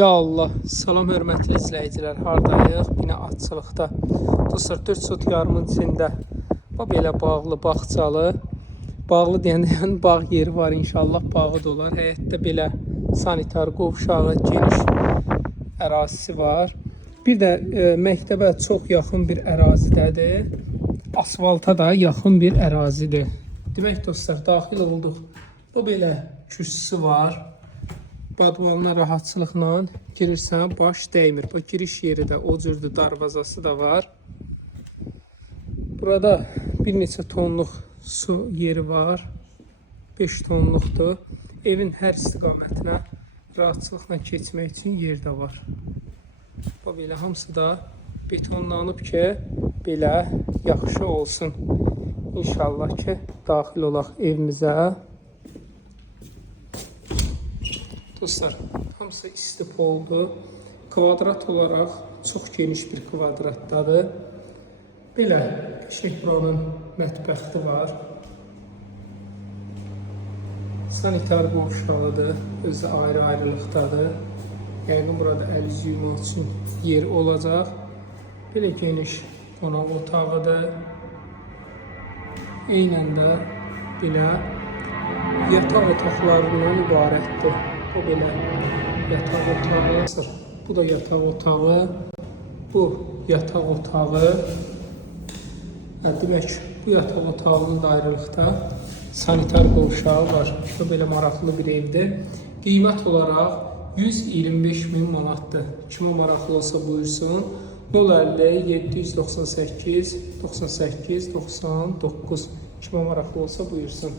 Ya Allah, salam hörmətli izləyicilər, hardayıq? Yine açılıqda. Dostlar, 4 sot yarımın içində belə bağlı, bağçalı. Bağlı deyəndə yəni bağ yeri var, inşallah bağı da olar. Həyətdə belə sanitar qovşağı, geniş ərazisi var. Bir də məktəbə çox yaxın bir ərazidədir. Asfalta da yaxın bir ərazidir. Demək dostlar, daxil olduq. Bu belə kürsüsü var. Badvanına rahatçılıqla girirsən, baş dəymir. Bu giriş yeri də o cürdür, darvazası da var. Burada bir neçə tonluq su yeri var. 5 tonluqdur. Evin hər istiqamətinə rahatçılıqla keçmək üçün yer də var. Bu belə hamısı da betonlanıb ki, belə yaxşı olsun. İnşallah ki, daxil olaq evimizə. Dostlar, hamısı istip oldu. Kvadrat olarak çok geniş bir kvadratdadır. Belə buranın mətbəxi var. Sanitar qovşağıdır. Özü ayrı-ayrılıqdadır. Yəqin burada əl yuymaq üçün yer olacaq. Belə geniş qonaq otağıdır. Eynən də belə yataq otaqlarından ibarətdir. Bu belə yataq otağı. Bu da yataq otağı. Bu yataq otağı. Demək, bu yataq otağının ayrılıqda sanitar qovşağı var. Bu belə maraqlı bir evdir. Qiymət olaraq 125.000 manatdır. Kimə maraqlı olsa buyursun. 050 798 98 99. Kimə maraqlı olsa buyursun.